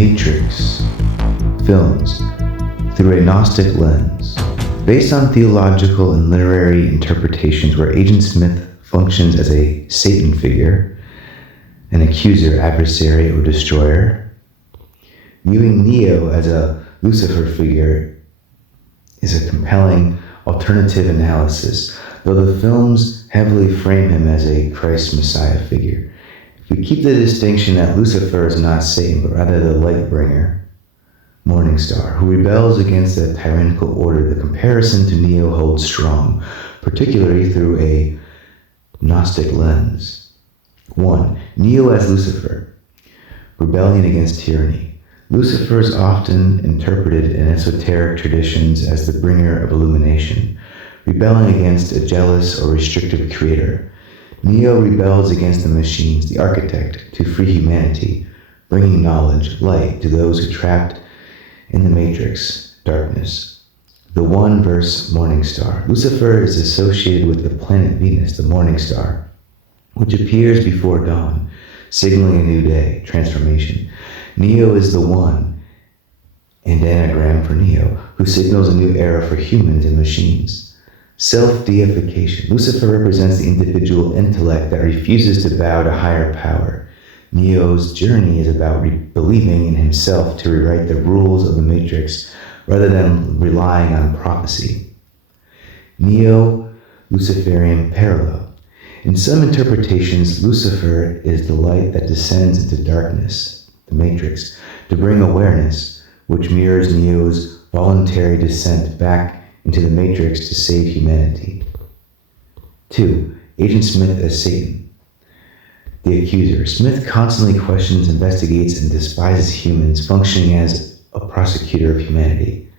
Matrix films through a Gnostic lens, based on theological and literary interpretations where Agent Smith functions as a Satan figure, an accuser, adversary, or destroyer. Viewing Neo as a Lucifer figure is a compelling alternative analysis, though the films heavily frame him as a Christ Messiah figure. If we keep the distinction that Lucifer is not Satan, but rather the light bringer, morning star, who rebels against the tyrannical order, the comparison to Neo holds strong, particularly through a Gnostic lens. 1. Neo as Lucifer, rebellion against tyranny. Lucifer is often interpreted in esoteric traditions as the bringer of illumination, rebelling against a jealous or restrictive creator. Neo rebels against the machines, the architect, to free humanity, bringing knowledge, light to those who trapped in the matrix, darkness. The one verse morning star. Lucifer is associated with the planet Venus, the morning star, which appears before dawn, signaling a new day, transformation. Neo is the one, and anagram for Neo, who signals a new era for humans and machines. Self-deification. Lucifer represents the individual intellect that refuses to bow to higher power. Neo's journey is about believing in himself to rewrite the rules of the Matrix rather than relying on prophecy. Neo-Luciferian parallel. In some interpretations, Lucifer is the light that descends into darkness, the Matrix, to bring awareness, which mirrors Neo's voluntary descent back into the Matrix to save humanity. 2. Agent Smith as Satan, the accuser. Smith constantly questions, investigates, and despises humans, functioning as a prosecutor of humanity.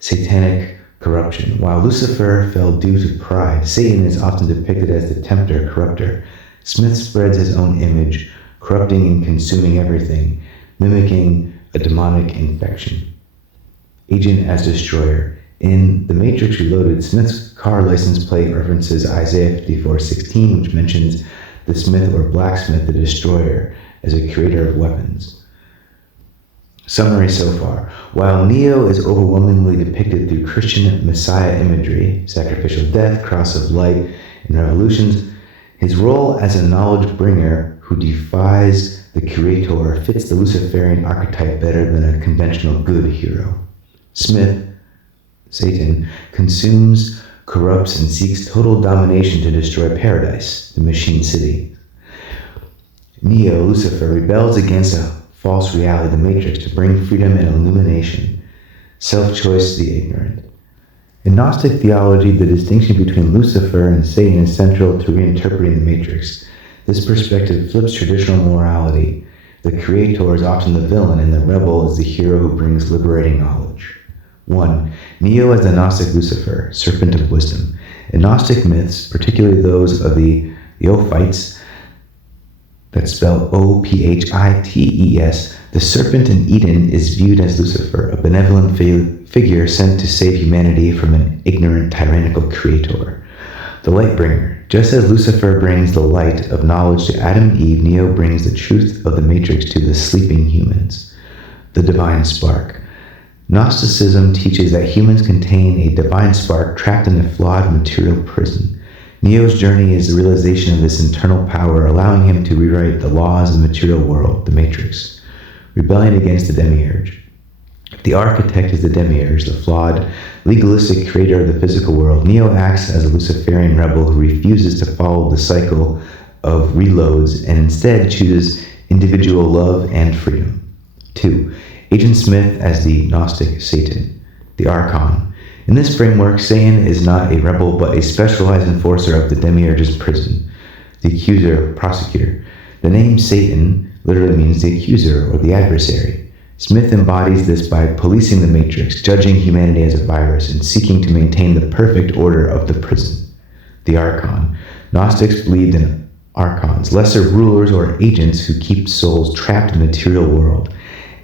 Satanic corruption. While Lucifer fell due to pride, Satan is often depicted as the tempter, corrupter. Smith spreads his own image, corrupting and consuming everything, mimicking a demonic infection. Agent as destroyer. In The Matrix Reloaded, Smith's car license plate references Isaiah 54:16, which mentions the Smith or blacksmith, the destroyer, as a creator of weapons. Summary so far. While Neo is overwhelmingly depicted through Christian Messiah imagery, sacrificial death, cross of light, and revolutions, his role as a knowledge bringer who defies the creator fits the Luciferian archetype better than a conventional good hero. Smith, Satan, consumes, corrupts, and seeks total domination to destroy paradise, the machine city. Neo, Lucifer, rebels against a false reality, the Matrix, to bring freedom and illumination, self-choice to the ignorant. In Gnostic theology, the distinction between Lucifer and Satan is central to reinterpreting the Matrix. This perspective flips traditional morality. The creator is often the villain, and the rebel is the hero who brings liberating knowledge. 1. Neo as the Gnostic Lucifer, serpent of wisdom. In Gnostic myths, particularly those of the Ophites, that's spelled Ophites, the serpent in Eden is viewed as Lucifer, a benevolent figure sent to save humanity from an ignorant, tyrannical creator. The light bringer. Just as Lucifer brings the light of knowledge to Adam and Eve, Neo brings the truth of the Matrix to the sleeping humans. The divine spark. Gnosticism teaches that humans contain a divine spark trapped in a flawed material prison. Neo's journey is the realization of this internal power, allowing him to rewrite the laws of the material world, the Matrix. Rebellion against the Demiurge. The architect is the Demiurge, the flawed, legalistic creator of the physical world. Neo acts as a Luciferian rebel who refuses to follow the cycle of reloads and instead chooses individual love and freedom. 2. Agent Smith as the Gnostic Satan, the Archon. In this framework, Satan is not a rebel but a specialized enforcer of the Demiurge's prison, the accuser, prosecutor. The name Satan literally means the accuser or the adversary. Smith embodies this by policing the Matrix, judging humanity as a virus, and seeking to maintain the perfect order of the prison, the Archon. Gnostics believed in Archons, lesser rulers or agents who keep souls trapped in the material world.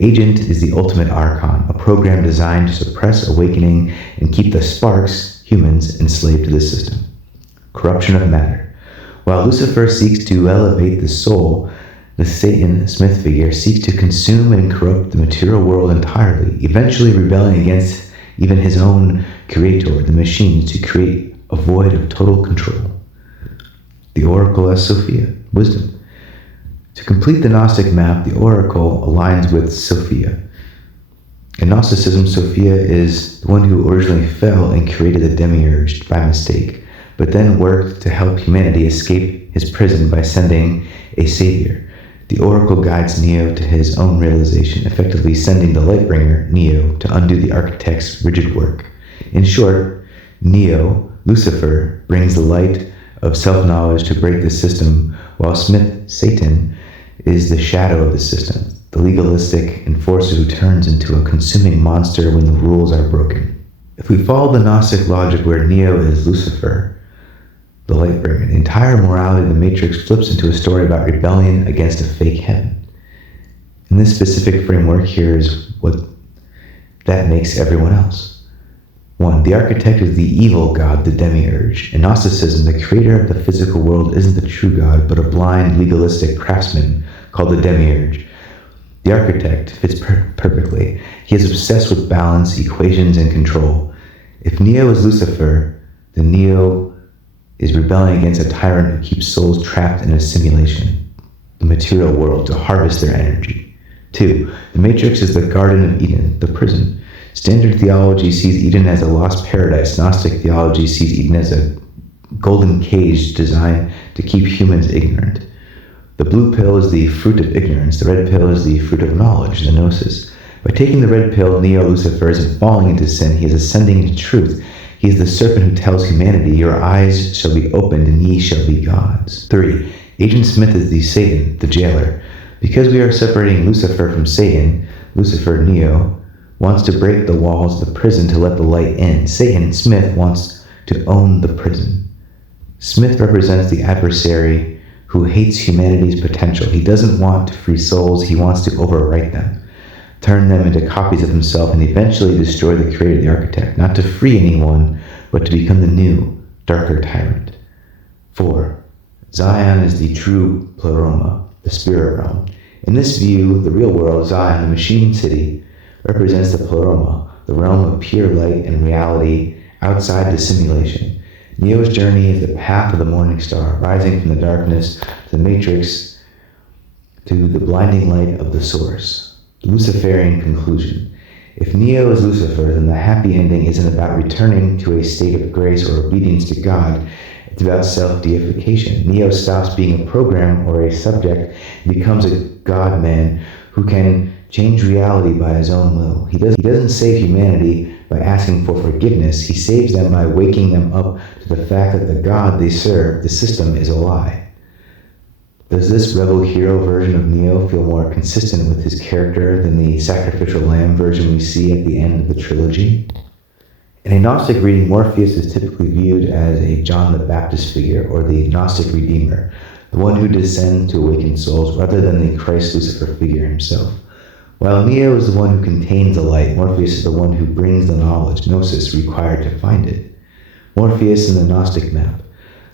Agent is the ultimate Archon, a program designed to suppress awakening and keep the sparks, humans, enslaved to the system. Corruption of matter. While Lucifer seeks to elevate the soul, The Satan Smith figure seeks to consume and corrupt the material world entirely, eventually rebelling against even his own creator, the machines, to create a void of total control. The oracle as Sophia, wisdom. To complete the Gnostic map, the oracle aligns with Sophia. In Gnosticism, Sophia is the one who originally fell and created the Demiurge by mistake, but then worked to help humanity escape his prison by sending a savior. The oracle guides Neo to his own realization, effectively sending the Lightbringer, Neo, to undo the architect's rigid work. In short, Neo, Lucifer, brings the light of self-knowledge to break the system, while Smith, Satan, is the shadow of the system, the legalistic enforcer who turns into a consuming monster when the rules are broken. If we follow the Gnostic logic where Neo is Lucifer, the Lightbringer, the entire morality of the Matrix flips into a story about rebellion against a fake heaven. And this specific framework here is what that makes everyone else. 1. The architect is the evil god, the Demiurge. In Gnosticism, the creator of the physical world isn't the true god, but a blind, legalistic craftsman called the Demiurge. The architect fits perfectly. He is obsessed with balance, equations, and control. If Neo is Lucifer, then Neo is rebelling against a tyrant who keeps souls trapped in a simulation, the material world, to harvest their energy. 2. The Matrix is the Garden of Eden, the prison. Standard theology sees Eden as a lost paradise. Gnostic theology sees Eden as a golden cage designed to keep humans ignorant. The blue pill is the fruit of ignorance. The red pill is the fruit of knowledge, the gnosis. By taking the red pill, Neo Lucifer isn't falling into sin. He is ascending into truth. He is the serpent who tells humanity, your eyes shall be opened and ye shall be gods. 3. Agent Smith is the Satan, the jailer. Because we are separating Lucifer from Satan, Lucifer, Neo, wants to break the walls of the prison to let the light in. Satan, Smith, wants to own the prison. Smith represents the adversary who hates humanity's potential. He doesn't want to free souls, he wants to overwrite them, turn them into copies of himself, and eventually destroy the creator, the architect, not to free anyone, but to become the new, darker tyrant. 4. Zion is the true pleroma, the spirit realm. In this view, the real world, Zion, the machine city, represents the pleroma, the realm of pure light and reality outside the simulation. Neo's journey is the path of the morning star, rising from the darkness to the matrix to the blinding light of the source. The Luciferian conclusion. If Neo is Lucifer, then the happy ending isn't about returning to a state of grace or obedience to God. It's about self-deification. Neo stops being a program or a subject and becomes a God-man who can change reality by his own will. He doesn't save humanity by asking for forgiveness. He saves them by waking them up to the fact that the God they serve, the system, is a lie. Does this rebel hero version of Neo feel more consistent with his character than the sacrificial lamb version we see at the end of the trilogy? In a Gnostic reading, Morpheus is typically viewed as a John the Baptist figure, or the Gnostic Redeemer, the one who descends to awaken souls, rather than the Christ Lucifer figure himself. While Neo is the one who contains the light, Morpheus is the one who brings the knowledge, gnosis, required to find it. Morpheus in the Gnostic map.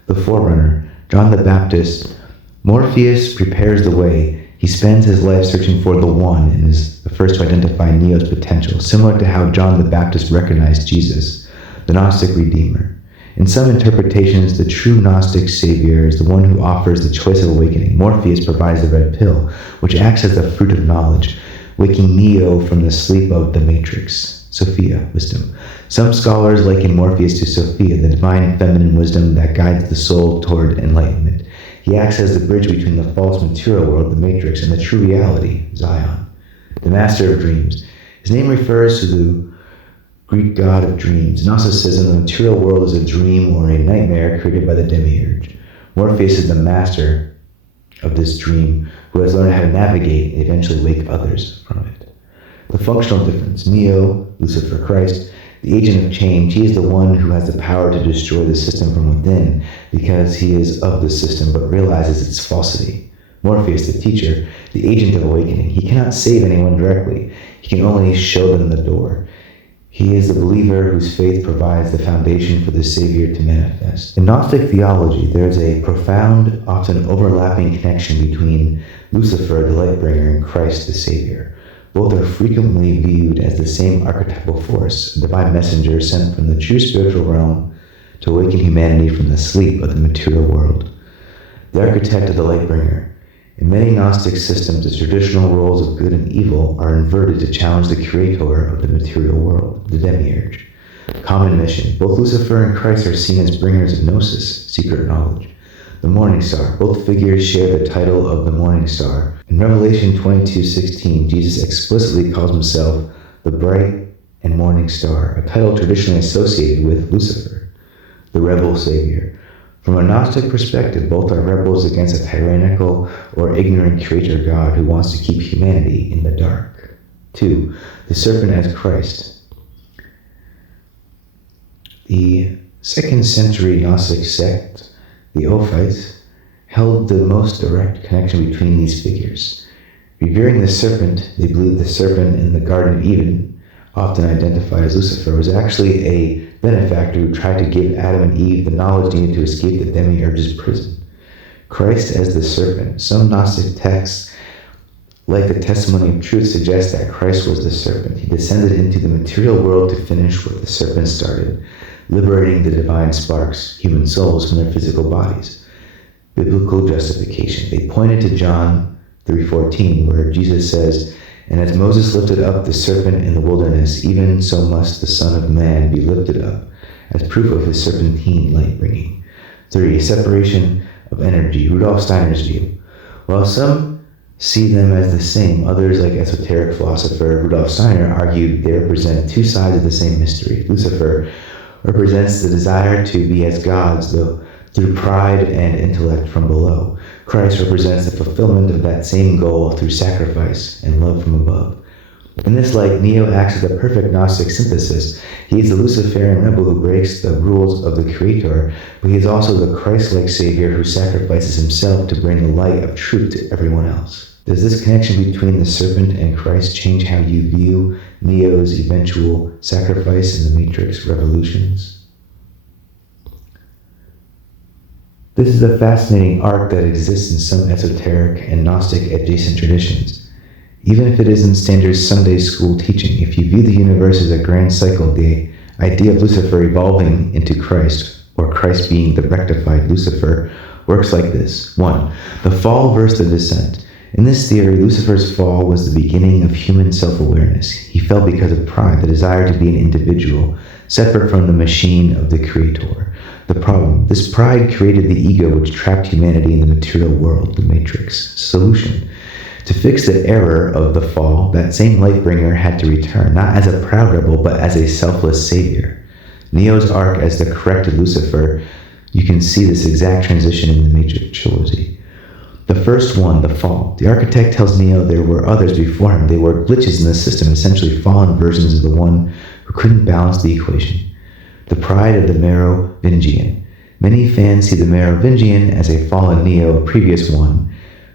The forerunner, John the Baptist. Morpheus prepares the way. He spends his life searching for the One and is the first to identify Neo's potential, similar to how John the Baptist recognized Jesus, the Gnostic Redeemer. In some interpretations, the true Gnostic Savior is the one who offers the choice of awakening. Morpheus provides the red pill, which acts as the fruit of knowledge, waking Neo from the sleep of the Matrix. Sophia, wisdom. Some scholars liken Morpheus to Sophia, the divine feminine wisdom that guides the soul toward enlightenment. He acts as the bridge between the false material world, the Matrix, and the true reality, Zion, the master of dreams. His name refers to the Greek god of dreams. Gnosticism, the material world is a dream or a nightmare created by the Demiurge. Morpheus is the master of this dream, who has learned how to navigate and eventually wake others from it. The functional difference. Neo, Lucifer, Christ, the agent of change. He is the one who has the power to destroy the system from within because he is of the system but realizes its falsity. Morpheus, the teacher, the agent of awakening. He cannot save anyone directly. He can only show them the door. He is the believer whose faith provides the foundation for the Savior to manifest. In Gnostic theology, there is a profound, often overlapping connection between Lucifer, the light-bringer, and Christ, the Savior. Both are frequently viewed as the same archetypal force, a divine messenger sent from the true spiritual realm to awaken humanity from the sleep of the material world. The architect of the light-bringer. In many Gnostic systems, the traditional roles of good and evil are inverted to challenge the creator of the material world, the Demiurge. Common mission. Both Lucifer and Christ are seen as bringers of Gnosis, secret knowledge. The morning star. Both figures share the title of the morning star. In Revelation 22:16, Jesus explicitly calls himself the bright and morning star, a title traditionally associated with Lucifer, the rebel savior. From a Gnostic perspective, both are rebels against a tyrannical or ignorant creator God who wants to keep humanity in the dark. 2. The serpent as Christ. The 2nd century Gnostic sect, the Ophites, held the most direct connection between these figures. Revering the serpent, they believed the serpent in the Garden of Eden, often identified as Lucifer, was actually a benefactor who tried to give Adam and Eve the knowledge needed to escape the Demiurge's prison. Christ as the serpent. Some Gnostic texts, like the Testimony of Truth, suggest that Christ was the serpent. He descended into the material world to finish what the serpent started, liberating the divine sparks, human souls, from their physical bodies. Biblical justification. They pointed to John 3:14, where Jesus says, "And as Moses lifted up the serpent in the wilderness, even so must the Son of Man be lifted up," as proof of his serpentine light-bringing. 3. Separation of energy. Rudolf Steiner's view. While some see them as the same, others, like esoteric philosopher Rudolf Steiner, argued they represent two sides of the same mystery. Lucifer represents the desire to be as gods, though through pride and intellect from below. Christ represents the fulfillment of that same goal through sacrifice and love from above. In this light, Neo acts as a perfect Gnostic synthesis. He is the Luciferian rebel who breaks the rules of the Creator, but he is also the Christ-like Savior who sacrifices himself to bring the light of truth to everyone else. Does this connection between the serpent and Christ change how you view Neo's eventual sacrifice in the Matrix revolutions? This is a fascinating arc that exists in some esoteric and Gnostic adjacent traditions. Even if it isn't standard Sunday school teaching, if you view the universe as a grand cycle, the idea of Lucifer evolving into Christ, or Christ being the rectified Lucifer, works like this. 1. The fall versus the descent. In this theory, Lucifer's fall was the beginning of human self-awareness. He fell because of pride, the desire to be an individual, separate from the machine of the Creator. The problem: this pride created the ego which trapped humanity in the material world, the Matrix. Solution: to fix the error of the fall, that same light-bringer had to return, not as a proud rebel, but as a selfless savior. Neo's arc as the corrected Lucifer, you can see this exact transition in the Matrix trilogy. The first one, the fall. The architect tells Neo there were others before him. They were glitches in the system, essentially fallen versions of the one who couldn't balance the equation. The pride of the Merovingian. Many fans see the Merovingian as a fallen Neo, a previous one,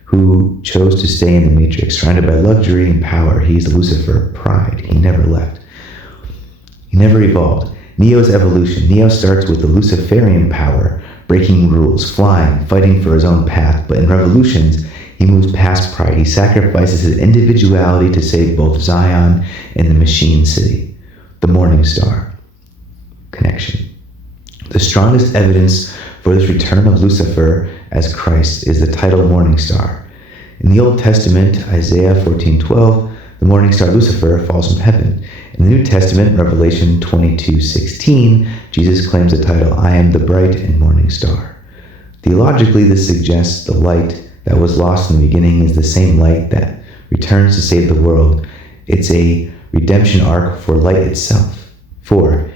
who chose to stay in the Matrix, surrounded by luxury and power. He is Lucifer, pride. He never left. He never evolved. Neo's evolution. Neo starts with the Luciferian power, breaking rules, flying, fighting for his own path. But in revolutions, he moves past pride. He sacrifices his individuality to save both Zion and the machine city. The morning star. Connection. The strongest evidence for this return of Lucifer as Christ is the title morning star. In the Old Testament, Isaiah 14:12, the morning star Lucifer falls from heaven. In the New Testament, Revelation 22:16, Jesus claims the title, "I am the bright and morning star." Theologically, this suggests the light that was lost in the beginning is the same light that returns to save the world. It's a redemption arc for light itself. 4.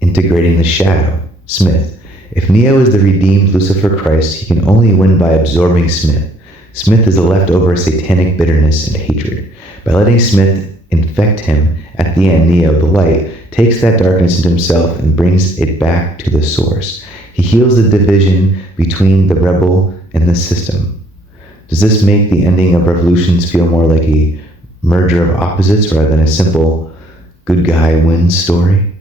Integrating the shadow. Smith. If Neo is the redeemed Lucifer Christ, he can only win by absorbing Smith. Smith is a leftover satanic bitterness and hatred. By letting Smith infect him, at the end, Neo, the light, takes that darkness into himself and brings it back to the source. He heals the division between the rebel and the system. Does this make the ending of revolutions feel more like a merger of opposites rather than a simple good guy wins story?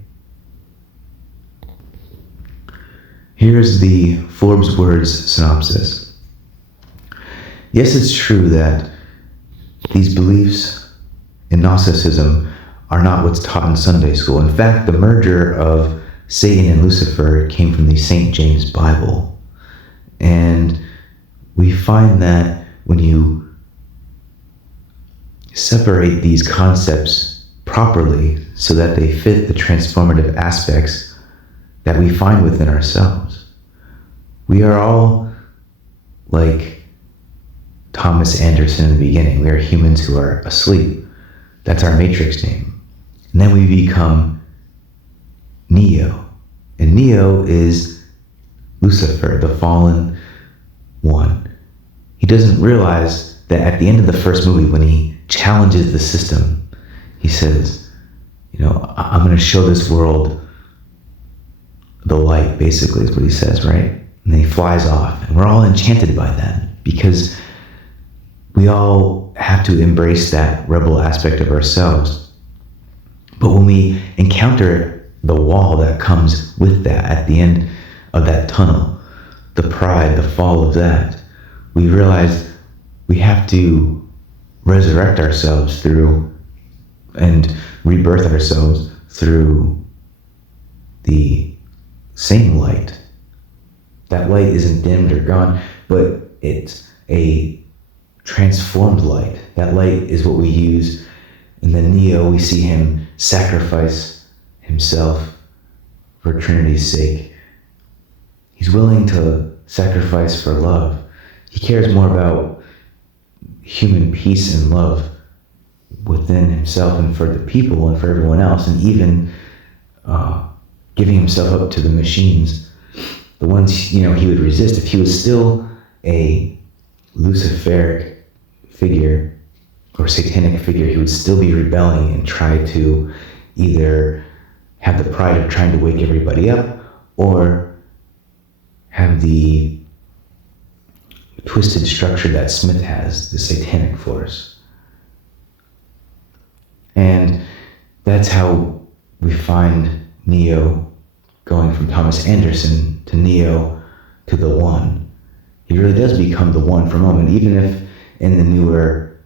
Here's the Forbes Words synopsis. Yes, it's true that these beliefs in Gnosticism are not what's taught in Sunday school. In fact, the merger of Satan and Lucifer came from the St. James Bible. And we find that when you separate these concepts properly so that they fit the transformative aspects that we find within ourselves, we are all like Thomas Anderson in the beginning. We are humans who are asleep. That's our matrix name. And then we become Neo. And Neo is Lucifer, the fallen one. He doesn't realize that at the end of the first movie, when he challenges the system, he says, I'm going to show this world the light, basically, is what he says, right? And then he flies off. And we're all enchanted by that because we all have to embrace that rebel aspect of ourselves. But when we encounter the wall that comes with that at the end of that tunnel, the pride, the fall of that, we realize we have to resurrect ourselves through and rebirth ourselves through the same light. That light isn't dimmed or gone, but it's a transformed light. That light is what we use in the Neo. We see him sacrifice himself for Trinity's sake. He's willing to sacrifice for love. He cares more about human peace and love within himself and for the people and for everyone else, and even giving himself up to the machines, the ones he would resist. If he was still a Luciferic figure or satanic figure, he would still be rebelling and try to either have the pride of trying to wake everybody up or have the twisted structure that Smith has, the satanic force. And that's how we find Neo going from Thomas Anderson to Neo to the One. He really does become the One for a moment, even if in the newer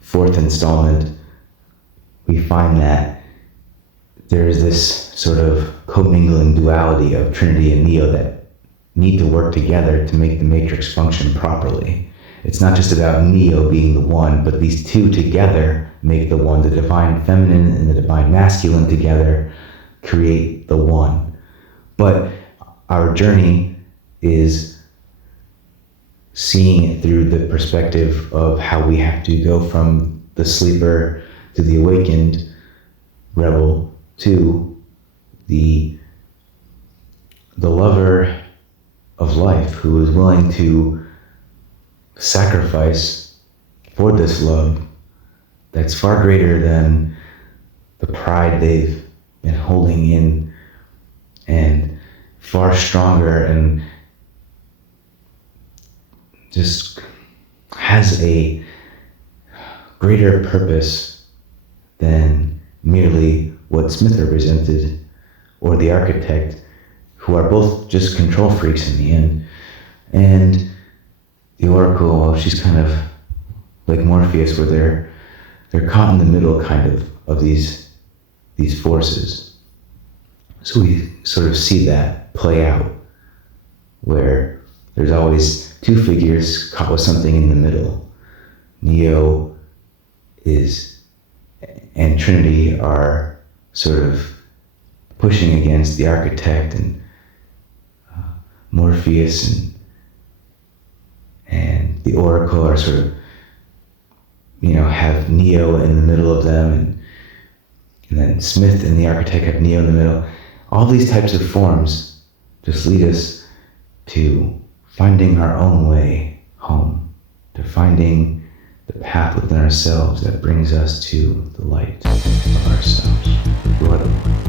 fourth installment, we find that there is this sort of commingling duality of Trinity and Neo that need to work together to make the matrix function properly. It's not just about Neo being the One, but these two together make the One. The divine feminine and the divine masculine together create the One. But our journey is seeing it through the perspective of how we have to go from the sleeper to the awakened rebel to the lover of life who is willing to sacrifice for this love that's far greater than the pride they've been holding in, and far stronger, and just has a greater purpose than merely what Smith represented or the architect, who are both just control freaks in the end. And the Oracle, well, she's kind of like Morpheus, where they're caught in the middle kind of these forces. So we sort of see that play out, where there's always two figures caught with something in the middle. Neo and Trinity are sort of pushing against the architect, and Morpheus and the Oracle are sort of, have Neo in the middle of them, and then Smith and the architect have Neo in the middle. All these types of forms just lead us to finding our own way home, to finding the path within ourselves that brings us to the light of ourselves, who are the One.